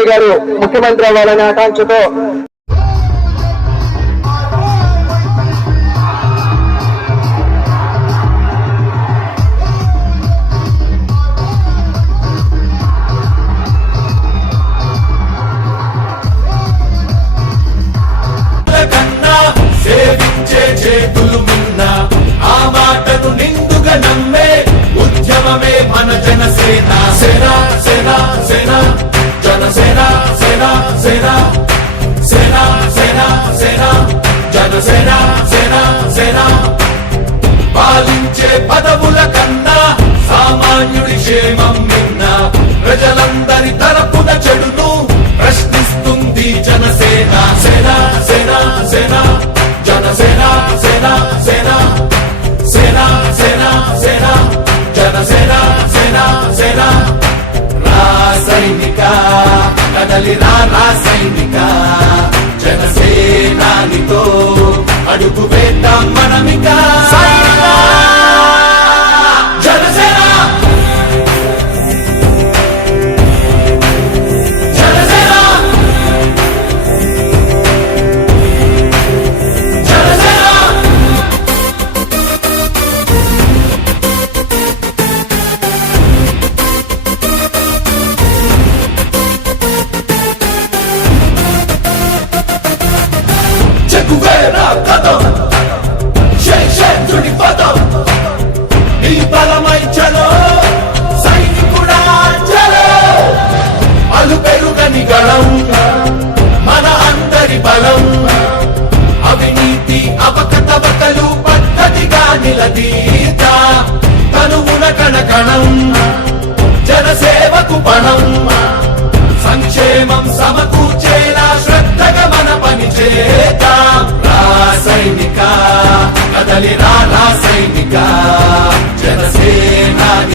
అన్నయ్య గారు ముఖ్యమంత్రి అవ్వాలనే ఆకాంక్షతో మన జనసేన సేన సేన సేన జనసేన సేన సేన సేన సేన సేన జనసేన సేన సేన పాలించే పదవుల కన్నా సామాన్యుడి క్షేమం నిన్న ప్రజలందరి తరపున చెడును ప్రశ్నిస్తుంది జనసేన సేన సేన సేన జనసేన సేన సేన సేన సేన సేన జనసేన సేన సేన రాసైనిక కదలి రాసైనిక జనసేనానితో అడుగు వేద్దాం మనమిక జనసేన కదం శేషుడి పదం ఈ బలమై చలో సైనికుడా చలో అలు పెరుగని గళం మన అందరి బలం అవినీతి అవకతవకలు పద్ధతిగా నిలదీత తనువున కణకణం